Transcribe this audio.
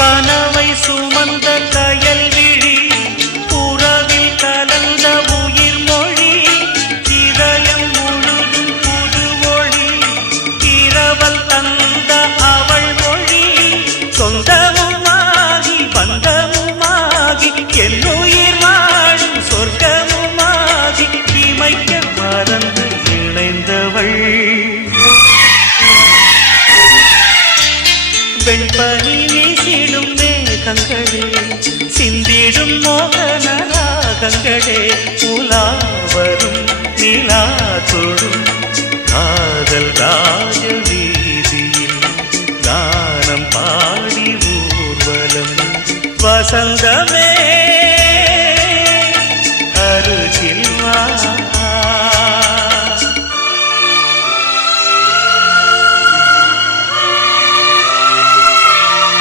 கனவை சுமந்த கயல் விழி புறவில் கலந்த உயிர் மொழி இதயம் முழுதும் புது ஒளி இரவல் தந்த அவள் மொழி சொந்தமுமாகி பந்தமுமாகி என்னுயிர் வாழும் சொர்க்கமுமாகி இமைக்க மறந்து இணைந்தவள் வெண்பனி வீசிடும் மேகங்களே சிந்திடும் மோகன ராகங்களே உலாவரும் நிலா தொடும் காதல் ராஜ வீதியில் கானம் பாடி ஊர்வலம் வசந்தமே